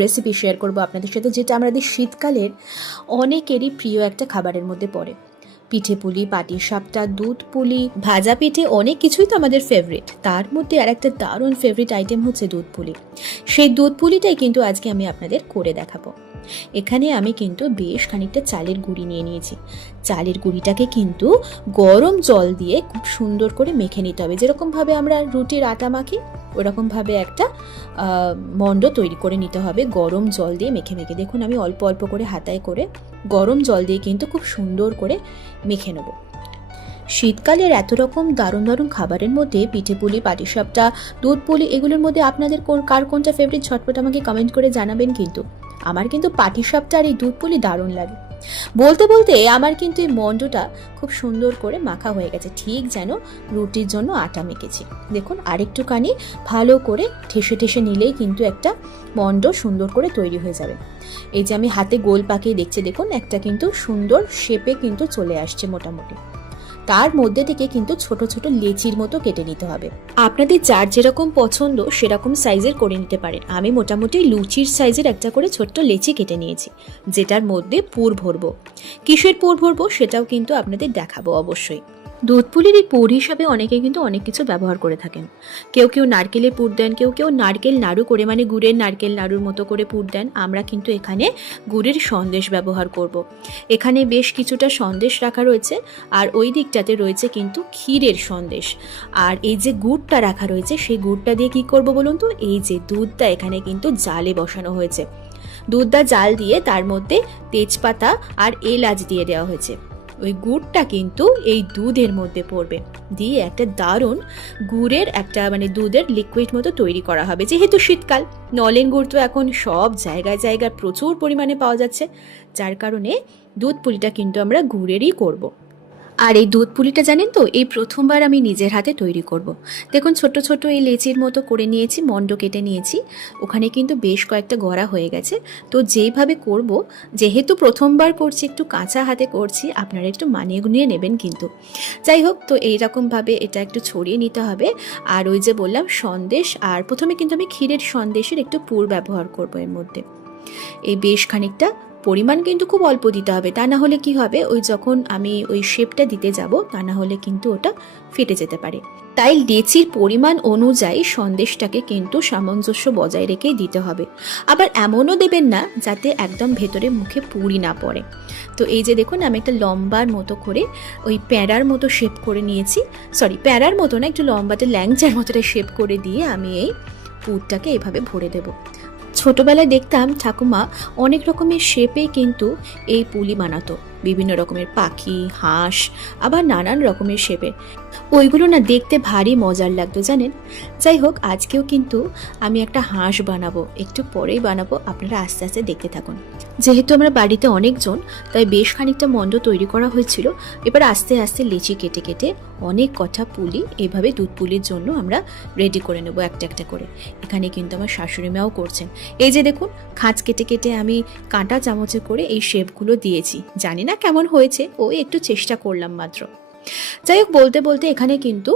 Recipe share করব আপনাদের সাথে, যেটা আমাদের শীতকালের অনেকেরই প্রিয় একটা খাবারের মধ্যে পড়ে। পিঠে পুলি, পাটিসাপটা, দুধ পুলি, ভাজা পিঠে, অনেক কিছুই তো আমাদের ফেভারিট। তার মধ্যে আর একটা দারুণ ফেভারিট আইটেম হচ্ছে দুধ পুলি। সেই দুধ পুলিটাই কিন্তু আজকে আমি আপনাদের করে দেখাবো। এখানে আমি কিন্তু বেশ খানিকটা চালের গুঁড়ি নিয়ে নিয়েছি। চালের গুঁড়িটাকে কিন্তু গরম জল দিয়ে খুব সুন্দর করে মেখে নিতে হবে। যেরকমভাবে আমরা রুটির আটা মাখি ওরকমভাবে একটা মণ্ড তৈরি করে নিতে হবে গরম জল দিয়ে মেখে মেখে। দেখুন আমি অল্প অল্প করে হাতায় করে গরম জল দিয়ে কিন্তু খুব সুন্দর করে মেখে নেব। শীতকালের এত রকম দারুণ দারুণ খাবারের মধ্যে পিঠে পুলি, পাটিসাপটা, দুধ পুলি, এগুলোর মধ্যে আপনাদের কার কোনটা ফেভারিট ঝটপট আমাকে কমেন্ট করে জানাবেন। কিন্তু আমার কিন্তু পাটিসাপটা আর এই দুধ পুলি দারুণ লাগে। বলতে বলতে আমার কিন্তু এই মণ্ডটা খুব সুন্দর করে মাখা হয়ে গেছে, ঠিক যেন রুটির জন্য আটা মেখেছি। দেখুন আরেকটুখানি ভালো করে ঠেসে ঠেসে নিলেই কিন্তু একটা মণ্ড সুন্দর করে তৈরি হয়ে যাবে। এই যে আমি হাতে গোল পাকিয়ে দেখছি, দেখুন একটা কিন্তু সুন্দর শেপে কিন্তু চলে আসছে মোটামুটি। তার মধ্যে থেকে কিন্তু ছোট ছোট লেচির মতো কেটে নিতে হবে। আপনাদের যার যেরকম পছন্দ সেরকম সাইজের করে নিতে পারেন। আমি মোটামুটি লুচির সাইজের একটা করে ছোট্ট লেচি কেটে নিয়েছি, যেটার মধ্যে পুর ভরবো। কিসের পুর ভরবো সেটাও কিন্তু আপনাদের দেখাবো অবশ্যই। দুধ পুলির এই পুর হিসাবে অনেকে কিন্তু অনেক কিছু ব্যবহার করে থাকেন। কেউ কেউ নারকেলের পুর দেন, কেউ কেউ নারকেল নাড়ু করে, মানে গুড়ের নারকেল নাড়ুর মতো করে পুর দেন। আমরা কিন্তু এখানে গুড়ের সন্দেশ ব্যবহার করব। এখানে বেশ কিছুটা সন্দেশ রাখা রয়েছে, আর ওই দিকটাতে রয়েছে কিন্তু ক্ষীরের সন্দেশ। আর এই যে গুড়টা রাখা রয়েছে সেই গুড়টা দিয়ে কি করব বলুন তো, এই যে দুধটা এখানে কিন্তু জালে বসানো হয়েছে। দুধটা জাল দিয়ে তার মধ্যে তেজপাতা আর এলাচ দিয়ে দেওয়া হয়েছে। ওই গুড়টা কিন্তু এই দুধের মধ্যে পড়বে, দিয়ে একটা দারুণ গুড়ের একটা মানে দুধের লিকুইড মতো তৈরি করা হবে। যেহেতু শীতকাল, নলেন গুড় তো এখন সব জায়গায় জায়গায় প্রচুর পরিমাণে পাওয়া যাচ্ছে, যার কারণে দুধ পুলিটা কিন্তু আমরা গুড়েরই করব। আর এই দুধ পুলিটা জানেন তো, এই প্রথমবার আমি নিজের হাতে তৈরি করব। দেখুন ছোট ছোট এই লেচির মতো করে নিয়েছি, মণ্ড কেটে নিয়েছি। ওখানে কিন্তু বেশ কয়েকটা গড়া হয়ে গেছে। তো যেইভাবে করব, যেহেতু প্রথমবার করছি একটু কাঁচা হাতে করছি, আপনারা একটু মানিয়ে গুনিয়ে নেবেন কিন্তু। যাই হোক, তো এইরকমভাবে এটা একটু ছড়িয়ে নিতে হবে। আর ওই যে বললাম সন্দেশ, আর প্রথমে কিন্তু আমি ক্ষীরের সন্দেশের একটু পুর ব্যবহার করব এর মধ্যে। এই বেশ খানিকটা পরিমাণ কিন্তু খুব অল্প দিতে হবে, তা না হলে কি হবে, ওই যখন আমি ওই শেপটা দিতে যাব তা না হলে কিন্তু ওটা ফেটে যেতে পারে। তাই লেচির পরিমাণ অনুযায়ী সন্দেশটাকে কিন্তু সামঞ্জস্য বজায় রেখেই দিতে হবে। আবার এমনও দেবেন না যাতে একদম ভেতরে মুখে পুরি না পড়ে। তো এই যে দেখুন আমি একটা লম্বার মতো করে ওই প্যাঁড়ার মতো শেপ করে নিয়েছি। সরি, প্যাঁড়ার মতো না, একটু লম্বাতে ল্যাংচার মতোটা শেপ করে দিয়ে আমি এই পুরটাকে এভাবে ভরে দেবো। ছোটবেলায় দেখতাম ঠাকুমা অনেক রকমের শেপে কিন্তু এই পুলি বানাতো, বিভিন্ন রকমের পাখি, হাঁস, আবার নানান রকমের শেপের। ওইগুলো না দেখতে ভারী মজার লাগতো জানেন। যাই হোক, আজকেও কিন্তু আমি একটা হাঁস বানাবো, একটু পরেই বানাবো, আপনারা আস্তে আস্তে দেখতে থাকুন। যেহেতু আমরা বাড়িতে অনেকজন, তাই বেশ খানিকটা মণ্ড তৈরি করা হয়েছিল। এবার আস্তে আস্তে লেচি কেটে কেটে অনেক কটা পুলি এভাবে দুধ পুলির জন্য আমরা রেডি করে নেবো একটা একটা করে। এখানে কিন্তু আমার শাশুড়ি মাও করছেন। এই যে দেখুন খাঁজ কেটে কেটে আমি কাঁটা চামচে করে এই শেপগুলো দিয়েছি। জানি না কেমন হয়েছে, ওই একটু চেষ্টা করলাম মাত্র। যাই হোক, বলতে বলতে এখানে কিন্তু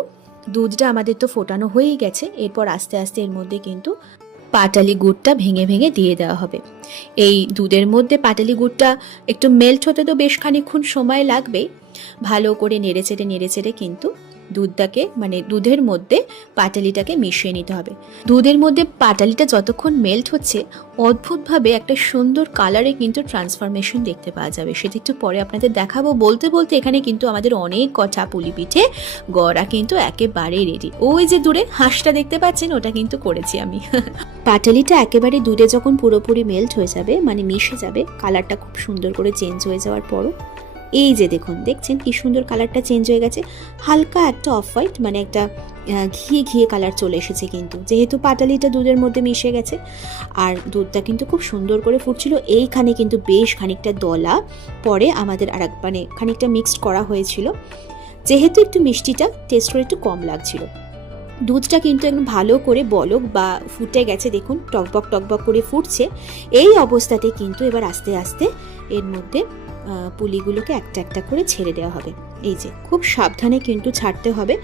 দুধটা আমাদের তো ফোটানো হয়েই গেছে। এরপর আস্তে আস্তে এর মধ্যে কিন্তু পাটালি গুড়টা ভেঙে ভেঙে দিয়ে দেওয়া হবে। এই দুধের মধ্যে পাটালি গুড়টা একটু মেল্ট হতে তো বেশ খানিকক্ষণ সময় লাগবেই। ভালো করে নেড়ে চেড়ে কিন্তু দুধটাকে মানে দুধের মধ্যে পাটালিটাকে মিশিয়ে নিতে হবে। দুধের মধ্যে পাটালিটা যতক্ষণ মেল্ট হচ্ছে, অদ্ভুতভাবে একটা সুন্দর কালারে কিন্তু ট্রান্সফরমেশন দেখতে পাওয়া যাবে। সেটা একটু পরে আপনাদের দেখাবো। বলতে বলতে এখানে কিন্তু আমাদের অনেক কটা পুলি পিঠে গড়া কিন্তু একেবারে রেডি। ওই যে দূরে হাঁসটা দেখতে পাচ্ছেন, ওটা কিন্তু করেছি আমি। পাটালিটা একেবারে দুধে যখন পুরোপুরি মেল্ট হয়ে যাবে, মানে মিশে যাবে, কালারটা খুব সুন্দর করে চেঞ্জ হয়ে যাওয়ার পরও এই যে দেখুন, দেখছেন কি সুন্দর কালারটা চেঞ্জ হয়ে গেছে। হালকা একটা অফ হোয়াইট মানে একটা ঘিয়ে ঘিয়ে কালার চলে এসেছে কিন্তু, যেহেতু পাটালিটা দুধের মধ্যে মিশে গেছে। আর দুধটা কিন্তু খুব সুন্দর করে ফুটছিল। এইখানে কিন্তু বেশ খানিকটা দলা পরে আমাদের আর মানে খানিকটা মিক্সড করা হয়েছিল, যেহেতু একটু মিষ্টিটা টেস্ট করে একটু কম লাগছিল। দুধটা কিন্তু একদম ভালো করে বলক বা ফুটে গেছে, দেখুন টকবক টকবক করে ফুটছে। এই অবস্থাতে কিন্তু এবার আস্তে আস্তে এর মধ্যে পুলিগুলোকে একটা একটা করে ছেড়ে দেওয়া হবে। এই যে খুব সাবধানে কিন্তু ছাড়তে হবে,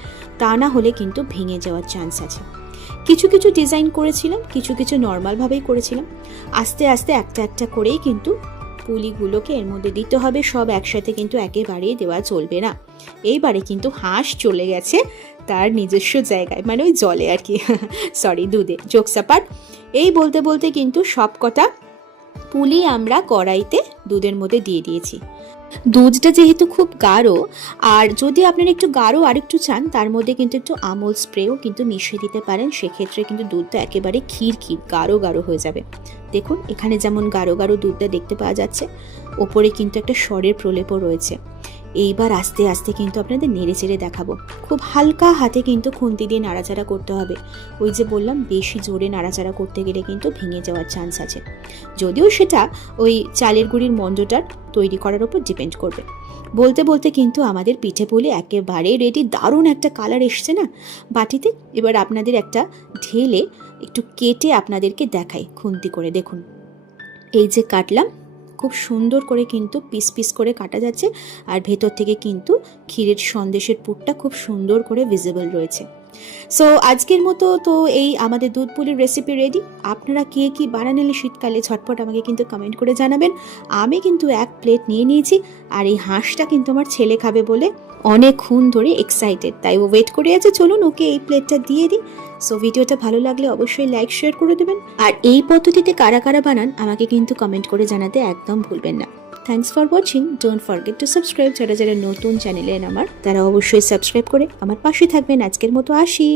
তা না হলে কিন্তু ভেঙে যাওয়ার চান্স আছে। কিছু কিছু ডিজাইন করেছিলাম, কিছু কিছু নর্মালভাবেই করেছিলাম। আস্তে আস্তে একটা একটা করেই কিন্তু পুলিগুলোকে এর মধ্যে দিতে হবে, সব একসাথে কিন্তু একেবারেই দেওয়া চলবে না। এইবারে কিন্তু হাঁস চলে গেছে তার নিজস্ব জায়গায়, মানে ওই জলে আর কি, সরি দুধে, জোকসাপাট। এই বলতে বলতে কিন্তু সব কটা পুলি আমরা কড়াইতে দুধের মধ্যে দিয়ে দিয়েছি। দুধটা যেহেতু খুব গাঢ়, আর যদি আপনারা একটু গাঢ় আর একটু চান, তার মধ্যে কিন্তু একটু আমল স্প্রেও কিন্তু মিশিয়ে দিতে পারেন। সেক্ষেত্রে কিন্তু দুধটা একেবারে ক্ষীর গাঢ় গাঢ় হয়ে যাবে। দেখুন এখানে যেমন গাঢ় গাঢ় দুধটা দেখতে পাওয়া যাচ্ছে, ওপরে কিন্তু একটা স্বরের প্রলেপও রয়েছে। এইবার আস্তে আস্তে কিন্তু আপনাদের নেড়ে চেড়ে দেখাবো। খুব হালকা হাতে কিন্তু খুন্তি দিয়ে নাড়াচাড়া করতে হবে। ওই যে বললাম, বেশি জোরে নাড়াচাড়া করতে গেলে কিন্তু ভেঙে যাওয়ার চান্স আছে, যদিও সেটা ওই চালের গুঁড়ির মণ্ডটার তৈরি করার উপর ডিপেন্ড করবে। বলতে বলতে কিন্তু আমাদের পিঠে পুলি একেবারে রেডি। দারুণ একটা কালার এসছে না বাটিতে। এবার আপনাদের একটা ঢেলে একটু কেটে আপনাদেরকে দেখাই খুন্তি করে। দেখুন এই যে কাটলাম, খুব সুন্দর করে কিন্তু পিস পিস করে কাটা যাচ্ছে, আর ভেতর থেকে কিন্তু ক্ষীরের সন্দেশের পুরটা খুব সুন্দর করে ভিজিবল রয়েছে। সো আজকের মতো তো এই আমাদের দুধ পুলির রেসিপি রেডি। আপনারা কে কি বানালেন শীতকালে ঝটপট আমাকে কিন্তু কমেন্ট করে জানাবেন। আমি কিন্তু এক প্লেট নিয়ে নিয়েছি, আর এই হাঁসটা কিন্তু আমার ছেলে খাবে বলে অনেকক্ষণ ধরে এক্সাইটেড, তাই ও ওয়েট করে আছে। চলুন ওকে এই প্লেটটা দিয়ে দিই। সো ভিডিওটা ভালো লাগলে অবশ্যই লাইক শেয়ার করে দেবেন, আর এই পদ্ধতিতে কারা কারা বানান আমাকে কিন্তু কমেন্ট করে জানাতে একদম ভুলবেন না। Thanks for watching. Don't forget to subscribe. যারা যারা নতুন চ্যানেলে আমার, তারা অবশ্যই সাবস্ক্রাইব করে আমার পাশে থাকবেন। আজকের মতো আসি।